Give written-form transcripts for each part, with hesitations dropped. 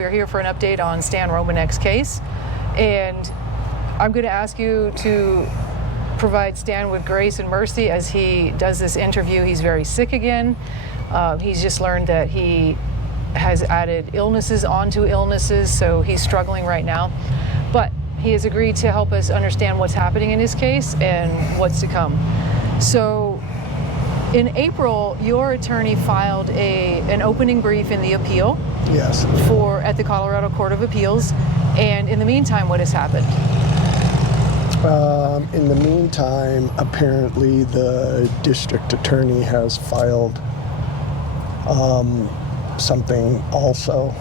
We're here for an update on Stan Romanek's case, and I'm going to ask you to provide Stan with grace and mercy as he does this interview. He's very sick again. He's just learned that he has added illnesses onto illnesses, so he's struggling right now. But he has agreed to help us understand what's happening in his case and what's to come. So in April, your attorney filed an opening brief in the appeal. Yes. At the Colorado Court of Appeals. And in the meantime, what has happened? In the meantime, apparently the district attorney has filed something also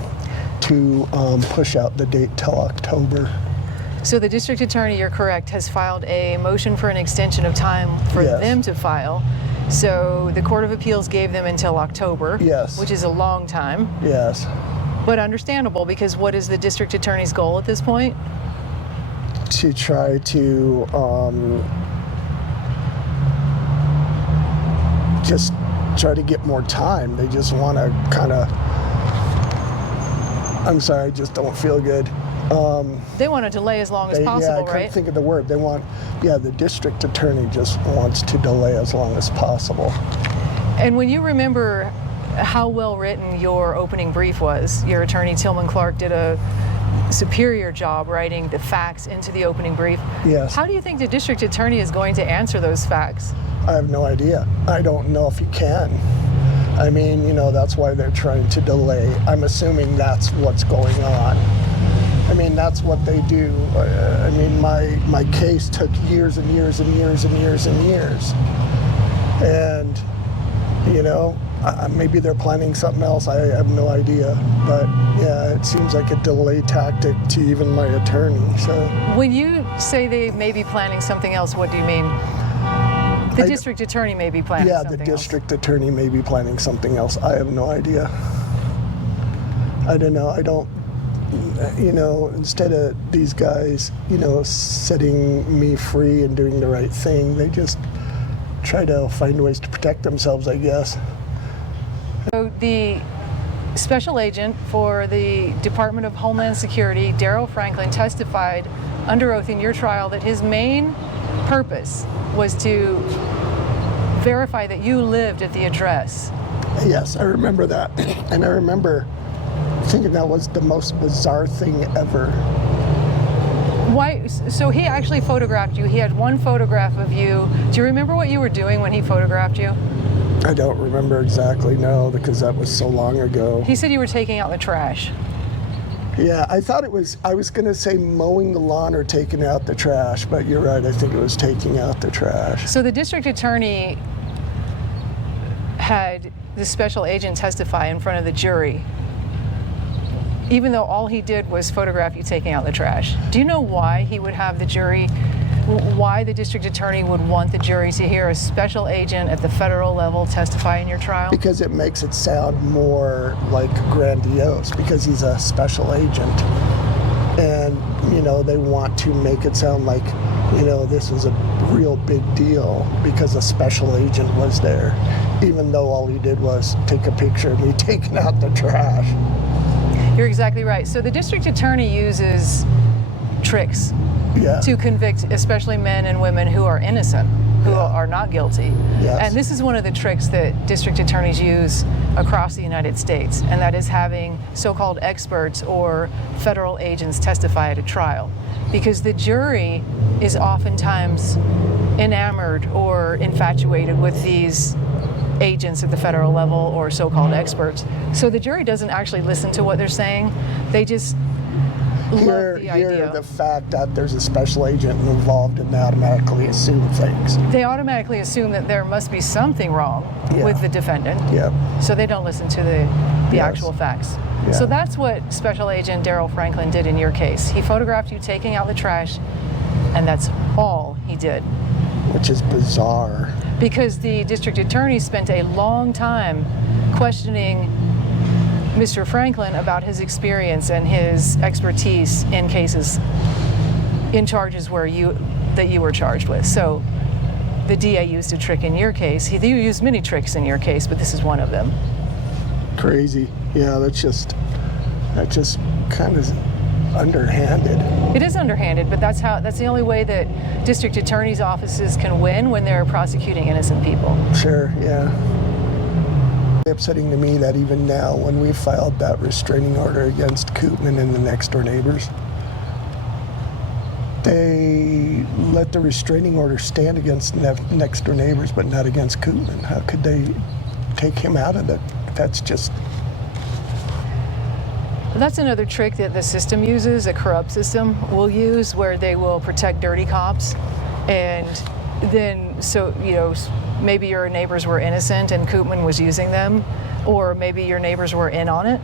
to push out the date till October. So the district attorney, you're correct, has filed a motion for an extension of time for them to file. So the Court of Appeals gave them until October, which is a long time. Yes. But understandable, because what is the district attorney's goal at this point? To try to just try to get more time. They just want to kind of, I'm sorry, I just don't feel good. They want to delay as long as possible, I couldn't think of the word. They want, the district attorney just wants to delay as long as possible. And when you remember how well written your opening brief was, your attorney Tillman Clark did a superior job writing the facts into the opening brief. Yes. How do you think the district attorney is going to answer those facts? I have no idea. I don't know if he can. I mean, that's why they're trying to delay. I'm assuming that's what's going on. I mean, that's what they do. I mean, my case took years and years and years and years and years. And, maybe they're planning something else. I have no idea. But, it seems like a delay tactic to even my attorney. So when you say they may be planning something else, what do you mean? The district attorney may be planning something else. Yeah, the district attorney may be planning something else. I have no idea. I don't know. I don't, instead of these guys, setting me free and doing the right thing, they just try to find ways to protect themselves, I guess. So the special agent for the Department of Homeland Security, Darrell Franklin, testified under oath in your trial that his main purpose was to verify that you lived at the address. Yes, I remember that. And I remember thinking that was the most bizarre thing ever. Why? So he actually photographed you. He had one photograph of you. Do you remember what you were doing when he photographed you? I don't remember exactly, no, because that was so long ago. He said you were taking out the trash. Yeah, I thought I was going to say mowing the lawn or taking out the trash, but you're right, I think it was taking out the trash. So the district attorney had the special agent testify in front of the jury, even though all he did was photograph you taking out the trash. Do you know why he would have the jury, why the district attorney would want the jury to hear a special agent at the federal level testify in your trial? Because it makes it sound more like grandiose, because he's a special agent. And, they want to make it sound like, this was a real big deal because a special agent was there, even though all he did was take a picture of me taking out the trash. You're exactly right. So the district attorney uses tricks to convict, especially men and women who are innocent, who are not guilty. Yes. And this is one of the tricks that district attorneys use across the United States, and that is having so-called experts or federal agents testify at a trial. Because the jury is oftentimes enamored or infatuated with these agents at the federal level or so-called experts. So the jury doesn't actually listen to what they're saying. They just love the idea. The fact that there's a special agent involved, and they automatically assume things. They automatically assume that there must be something wrong with the defendant. Yep. So they don't listen to the actual facts. Yeah. So that's what Special Agent Darrell Franklin did in your case. He photographed you taking out the trash, and that's all he did. Which is bizarre. Because the district attorney spent a long time questioning Mr. Franklin about his experience and his expertise in cases, in charges that you were charged with. So the DA used a trick in your case. He used many tricks in your case, but this is one of them. Crazy. Yeah, that's just, That's just kind of underhanded. It is underhanded, but that's the only way that district attorneys' offices can win when they're prosecuting innocent people. Sure, yeah. Upsetting to me that even now, when we filed that restraining order against Koopman and the next door neighbors, they let the restraining order stand against next door neighbors, but not against Koopman. How could they take him out of it? That's just... That's another trick that the system uses, a corrupt system will use, where they will protect dirty cops. And then, so, you know, maybe your neighbors were innocent and Koopman was using them, or maybe your neighbors were in on it.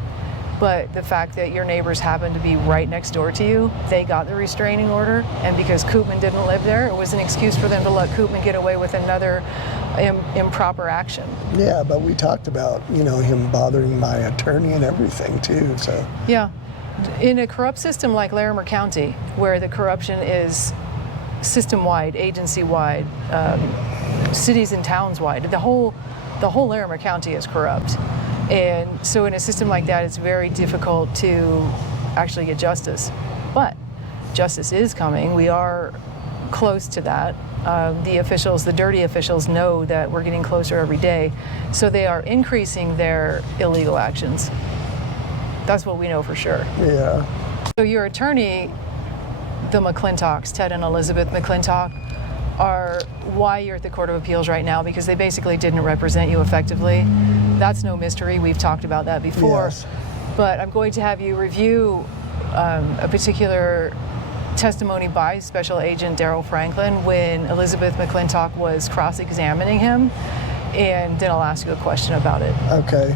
But the fact that your neighbors happened to be right next door to you, they got the restraining order, and because Koopman didn't live there, it was an excuse for them to let Koopman get away with another improper action. Yeah, but we talked about, you know, him bothering my attorney and everything too, so. Yeah. In a corrupt system like Larimer County, where the corruption is system-wide, agency-wide, cities and towns-wide, the whole Larimer County is corrupt. And so in a system like that, it's very difficult to actually get justice. But justice is coming. We are close to that. The officials, the dirty officials, know that we're getting closer every day. So they are increasing their illegal actions. That's what we know for sure. Yeah. So your attorney, the McClintocks, Ted and Elizabeth McClintock, are why you're at the Court of Appeals right now, because they basically didn't represent you effectively. That's no mystery. We've talked about that before. Yes. But I'm going to have you review a particular testimony by Special Agent Darrell Franklin when Elizabeth McClintock was cross-examining him, and then I'll ask you a question about it. Okay.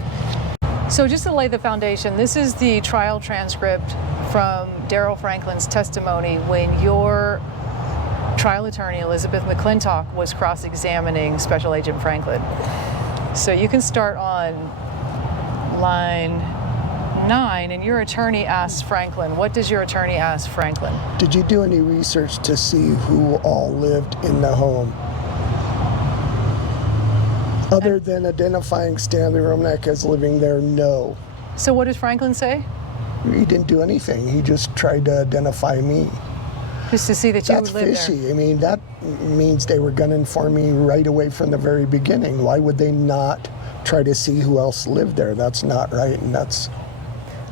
So just to lay the foundation, this is the trial transcript from Darrell Franklin's testimony when your trial attorney, Elizabeth McClintock, was cross-examining Special Agent Franklin. So you can start on line 9, and your attorney asks Franklin. What does your attorney ask Franklin? Did you do any research to see who all lived in the home? Other than identifying Stanley Romanek as living there, no. So what does Franklin say? He didn't do anything. He just tried to identify me. Just to see that you That's live fishy. there. I mean, that means they were gunning for me right away from the very beginning. Why would they not try to see who else lived there? That's not right, and that's...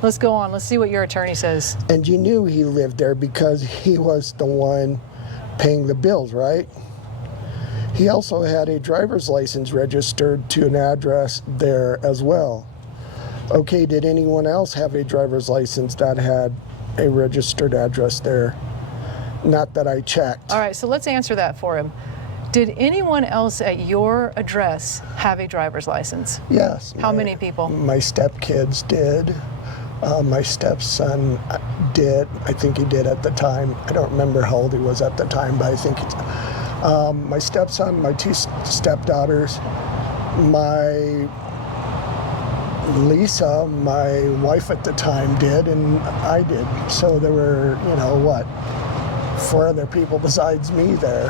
Let's go on. Let's see what your attorney says. And you knew he lived there because he was the one paying the bills, right? He also had a driver's license registered to an address there as well. Okay, did anyone else have a driver's license that had a registered address there? Not that I checked. All right, so let's answer that for him. Did anyone else at your address have a driver's license? Yes. How many people? My stepkids did. My stepson did. I think he did at the time. I don't remember how old he was at the time, but I think it's... my stepson, my 2 stepdaughters, my Lisa, my wife at the time, did, and I did. So there were, 4 other people besides me there.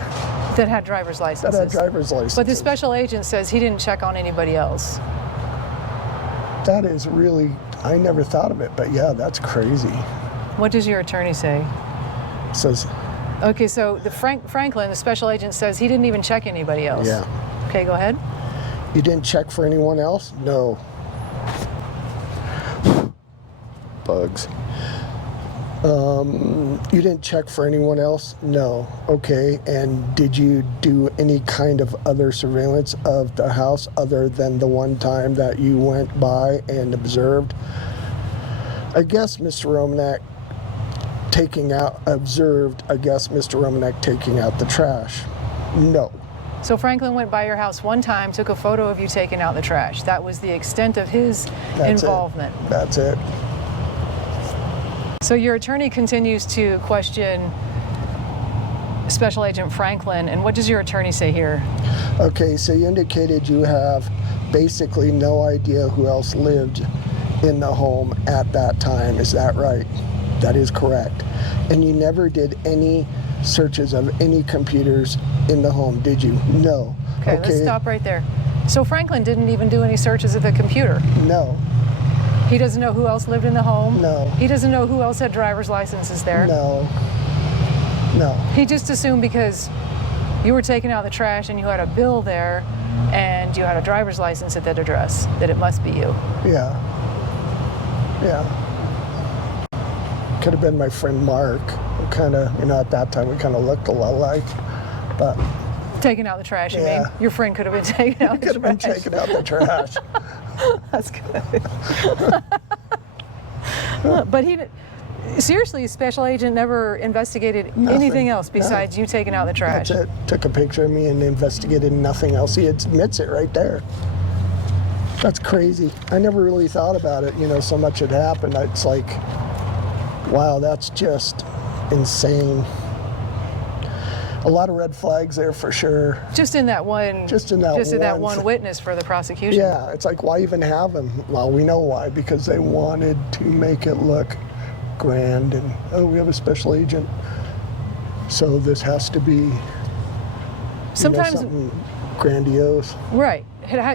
That had driver's licenses. That had driver's licenses. But the special agent says he didn't check on anybody else. That is really, I never thought of it, but yeah, that's crazy. What does your attorney say? Says, okay, so the Franklin, the special agent, says he didn't even check anybody else. yeah. Okay, go ahead. You didn't check for anyone else? No. Bugs. You didn't check for anyone else? No. Okay, and did you do any kind of other surveillance of the house other than the one time that you went by and observed? I guess Mr. Romanek taking out the trash. No. So Franklin went by your house one time, took a photo of you taking out the trash. That was the extent of his involvement. That's it. So your attorney continues to question Special Agent Franklin, and what does your attorney say here? Okay, so you indicated you have basically no idea who else lived in the home at that time. Is that right? That is correct. And you never did any searches of any computers in the home, did you? No. Okay, let's stop right there. So Franklin didn't even do any searches of the computer? No. He doesn't know who else lived in the home? No. He doesn't know who else had driver's licenses there? No. No. He just assumed because you were taking out the trash and you had a bill there and you had a driver's license at that address, that it must be you. Yeah. Yeah. Could have been my friend Mark. Kind of, at that time we kind of looked a lot alike, but. Taking out the trash, you mean? Your friend could have been taking out the trash. Could have been taking out the trash. That's good. But seriously, Special Agent never investigated anything else besides you taking out the trash. That's it. Took a picture of me and investigated nothing else. He admits it right there. That's crazy. I never really thought about it. So much had happened. It's like, wow, that's just insane. A lot of red flags there for sure. Just in that one witness for the prosecution. Yeah, it's like, why even have him? Well, we know why, because they wanted to make it look grand and, oh, we have a special agent. So this has to be something grandiose. Right.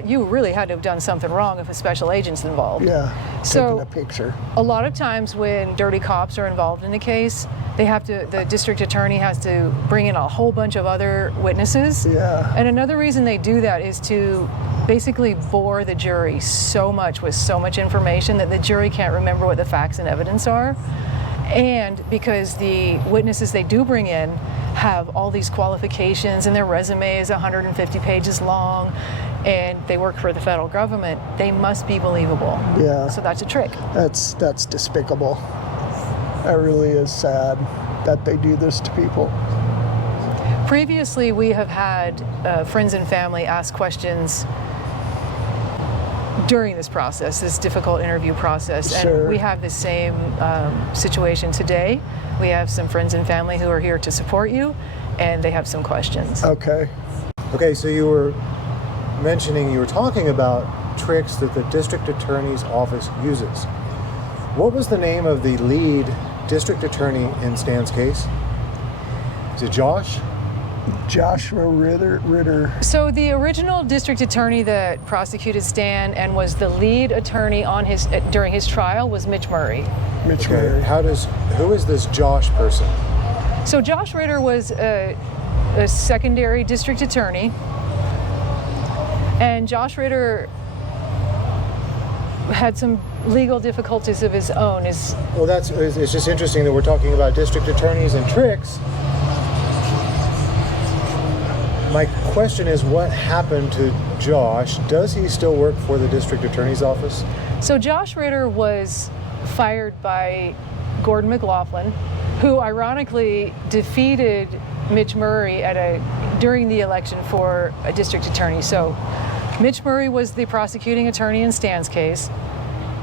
You really had to have done something wrong if a special agent's involved. Yeah, so taking a picture. A lot of times when dirty cops are involved in a case, the district attorney has to bring in a whole bunch of other witnesses. Yeah. And another reason they do that is to basically bore the jury so much with so much information that the jury can't remember what the facts and evidence are. And because the witnesses they do bring in have all these qualifications and their resume is 150 pages long and they work for the federal government, they must be believable. Yeah. So that's a trick. That's despicable. That really is sad that they do this to people. Previously, we have had friends and family ask questions during this process, this difficult interview process. Sure. And we have the same situation today. We have some friends and family who are here to support you, and they have some questions. Okay. Okay, so you were talking about tricks that the district attorney's office uses. What was the name of the lead district attorney in Stan's case? Is it Josh? Joshua Ritter. So the original district attorney that prosecuted Stan and was the lead attorney on during his trial was Mitch Murray. Mitch Murray. Who is this Josh person? So Josh Ritter was a secondary district attorney, and Josh Ritter had some legal difficulties of his own. It's just interesting that we're talking about district attorneys and tricks. My question is, what happened to Josh? Does he still work for the district attorney's office? So Josh Ritter was fired by Gordon McLaughlin, who ironically defeated Mitch Murray during the election for a district attorney. So Mitch Murray was the prosecuting attorney in Stan's case.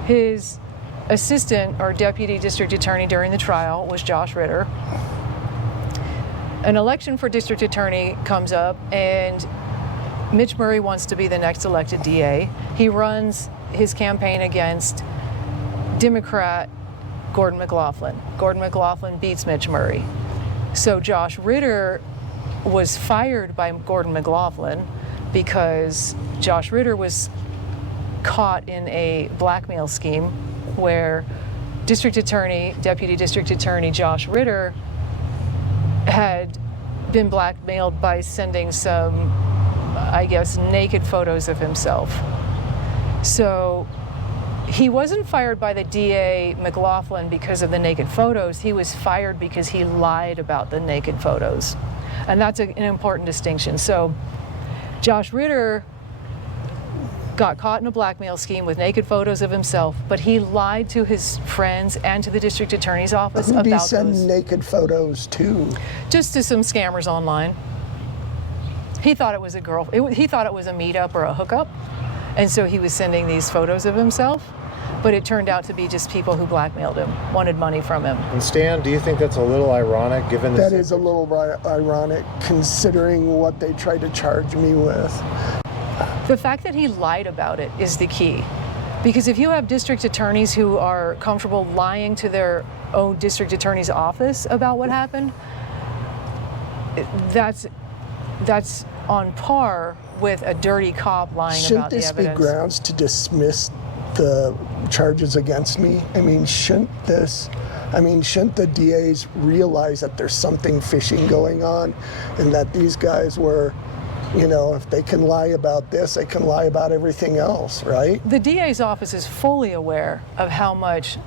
His assistant or deputy district attorney during the trial was Josh Ritter. An election for district attorney comes up and Mitch Murray wants to be the next elected DA. He runs his campaign against Democrat Gordon McLaughlin. Gordon McLaughlin beats Mitch Murray. So Josh Ritter was fired by Gordon McLaughlin because Josh Ritter was caught in a blackmail scheme where Deputy District Attorney Josh Ritter had been blackmailed by sending some, I guess, naked photos of himself. So he wasn't fired by the DA McLaughlin because of the naked photos. He was fired because he lied about the naked photos. And that's an important distinction. So Josh Ritter got caught in a blackmail scheme with naked photos of himself, but he lied to his friends and to the district attorney's office about those. Who did he send naked photos to? Just to some scammers online. He thought it was a girl. He thought it was a meetup or a hookup, and so he was sending these photos of himself, but it turned out to be just people who blackmailed him, wanted money from him. And Stan, do you think that's a little ironic given this? That is a little ironic considering what they tried to charge me with. The fact that he lied about it is the key. Because if you have district attorneys who are comfortable lying to their own district attorney's office about what happened, that's on par with a dirty cop lying about the evidence. Shouldn't this be grounds to dismiss the charges against me. I mean, shouldn't the DAs realize that there's something fishy going on, and that these guys were, if they can lie about this, they can lie about everything else, right? The DA's office is fully aware of how much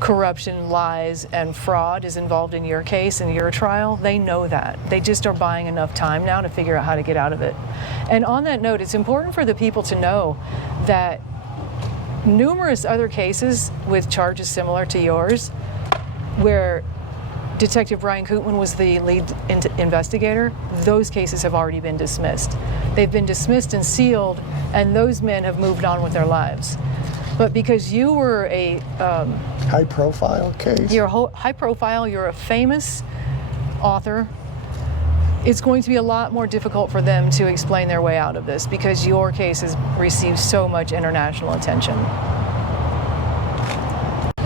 corruption, lies, and fraud is involved in your case and your trial. They know that. They just are buying enough time now to figure out how to get out of it. And on that note, it's important for the people to know that numerous other cases with charges similar to yours, where Detective Brian Kootman was the lead investigator, those cases have already been dismissed. They've been dismissed and sealed, and those men have moved on with their lives. But because you were a high-profile case, you're high profile, you're a famous author, it's going to be a lot more difficult for them to explain their way out of this, because your case has received so much international attention.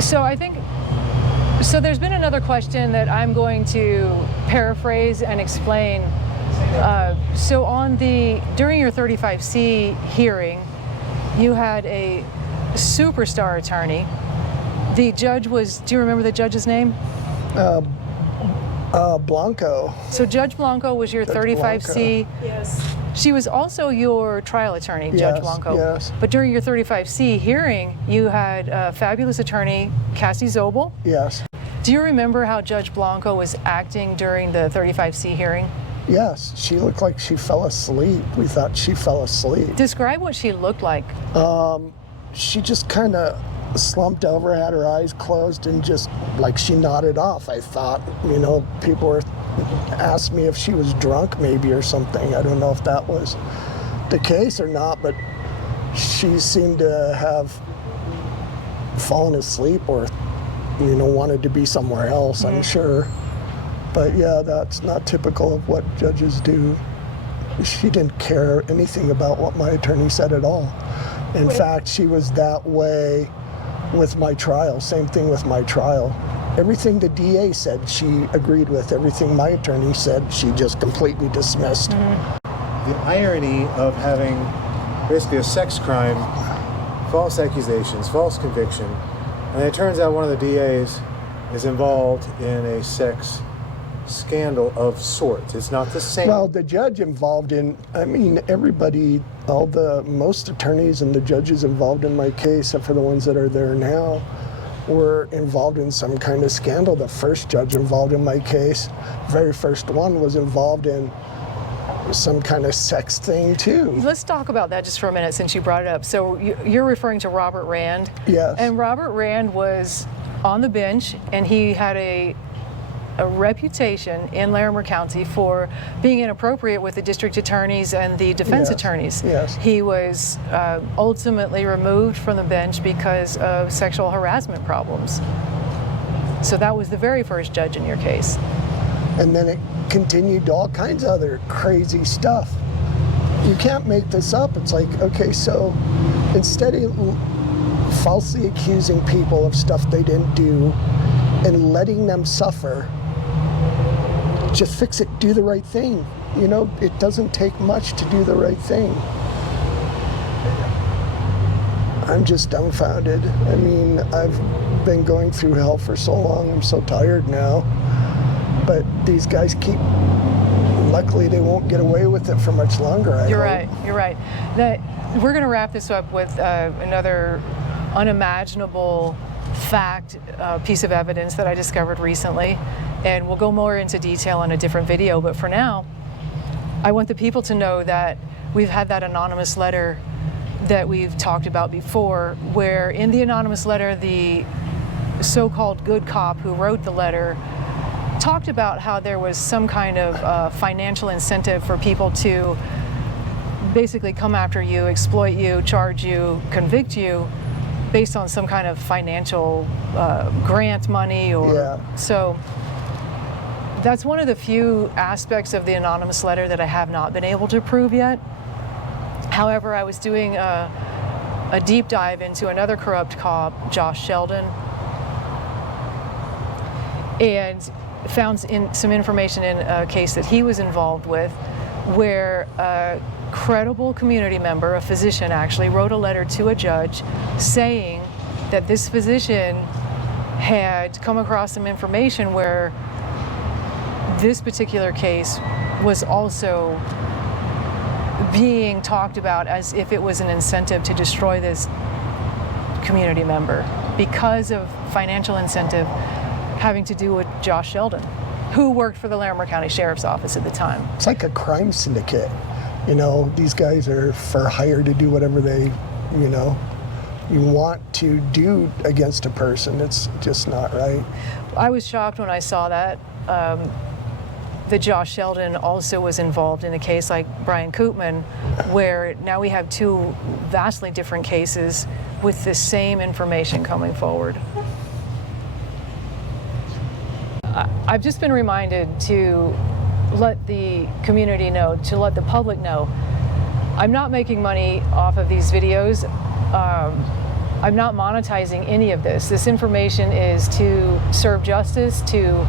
So there's been another question that I'm going to paraphrase and explain. During your 35C hearing, you had a superstar attorney. The judge was, do you remember the judge's name? Blanco. So Judge Blanco was your 35C. Yes. She was also your trial attorney, Judge Yes, Blanco. yes. But during your 35C hearing, you had a fabulous attorney, Cassie Zobel. Yes. Do you remember how Judge Blanco was acting during the 35C hearing? Yes, she looked like she fell asleep. We thought she fell asleep. Describe what she looked like. She just kind of slumped over, had her eyes closed, and just like she nodded off. I thought, people were asked me if she was drunk maybe or something. I don't know if that was the case or not, but she seemed to have fallen asleep or, wanted to be somewhere else, I'm sure. But yeah, that's not typical of what judges do. She didn't care anything about what my attorney said at all. In fact, she was that way with my trial. Same thing with my trial. Everything the DA said, she agreed with. Everything my attorney said, she just completely dismissed. The irony of having basically a sex crime, false accusations, false conviction, and it turns out one of the DAs is involved in a sex scandal of sorts. It's not the same. Well, the judge involved in, everybody, most attorneys and the judges involved in my case, except for the ones that are there now, were involved in some kind of scandal. The first judge involved in my case, very first one, was involved in some kind of sex thing too. Let's talk about that just for a minute since you brought it up. So you're referring to Robert Rand. Yes. And Robert Rand was on the bench, and he had a reputation in Larimer County for being inappropriate with the district attorneys and the defense attorneys. Yes. He was ultimately removed from the bench because of sexual harassment problems. So that was the very first judge in your case. And then it continued to all kinds of other crazy stuff. You can't make this up. It's like, okay, so instead of falsely accusing people of stuff they didn't do and letting them suffer, just fix it, do the right thing. It doesn't take much to do the right thing. I'm just dumbfounded. I've been going through hell for so long, I'm so tired now. But these guys luckily they won't get away with it for much longer. You're right. We're going to wrap this up with another unimaginable fact, piece of evidence that I discovered recently, and we'll go more into detail in a different video. But for now, I want the people to know that we've had that anonymous letter that we've talked about before, where in the anonymous letter, the so-called good cop who wrote the letter talked about how there was some kind of financial incentive for people to basically come after you, exploit you, charge you, convict you based on some kind of financial grant money So that's one of the few aspects of the anonymous letter that I have not been able to prove yet. However, I was doing a deep dive into another corrupt cop, Josh Sheldon, and found some information in a case that he was involved with where credible community member, a physician actually, wrote a letter to a judge saying that this physician had come across some information where this particular case was also being talked about as if it was an incentive to destroy this community member because of financial incentive having to do with Josh Sheldon, who worked for the Larimer County Sheriff's Office at the time. It's like a crime syndicate. You know, these guys are for hire to do whatever they, you want to do against a person. It's just not right. I was shocked when I saw that. That Josh Sheldon also was involved in a case like Brian Koopman, where now we have two vastly different cases with the same information coming forward. I've just been reminded to let the community know, to let the public know, I'm not making money off of these videos. I'm not monetizing any of this. This information is to serve justice, to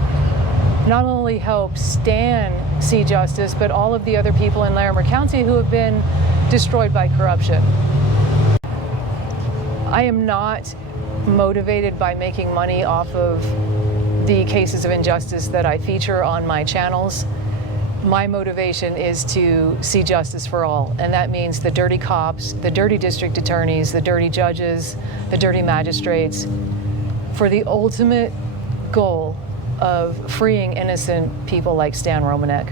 not only help Stan see justice, but all of the other people in Larimer County who have been destroyed by corruption. I am not motivated by making money off of the cases of injustice that I feature on my channels. My motivation is to see justice for all, and that means the dirty cops, the dirty district attorneys, the dirty judges, the dirty magistrates, for the ultimate goal of freeing innocent people like Stan Romanek.